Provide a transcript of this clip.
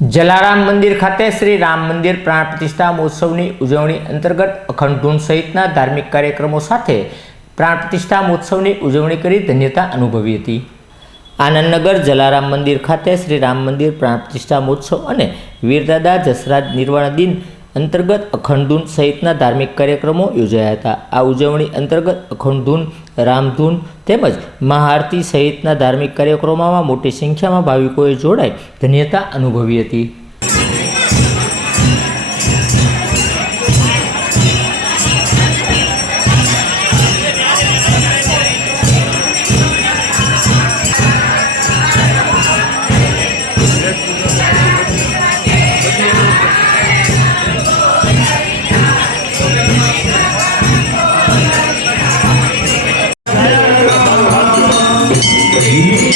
જલારામ મંદિર ખાતે શ્રી રામ મંદિર પ્રાણ પ્રતિષ્ઠા મહોત્સવની ઉજવણી અંતર્ગત અખંડ ધૂન સહિતના ધાર્મિક કાર્યક્રમો સાથે પ્રાણ પ્રતિષ્ઠા મહોત્સવની ઉજવણી કરી ધન્યતા અનુભવી હતી. આનંદનગર જલારામ મંદિર ખાતે શ્રી રામ મંદિર પ્રાણ પ્રતિષ્ઠા મહોત્સવ અને વીરદાદા જસરાજ નિર્વાણ દિન અંતર્ગત અખંડ ધૂન સહિતના ધાર્મિક કાર્યક્રમો યોજાયા હતા. આ ઉજવણી અંતર્ગત અખંડ ધૂન રામધૂન તેમજ મહાઆરતી સહિતના ધાર્મિક કાર્યક્રમોમાં મોટી સંખ્યામાં ભાવિકોએ જોડાઈ ધન્યતા અનુભવી હતી. Yeah.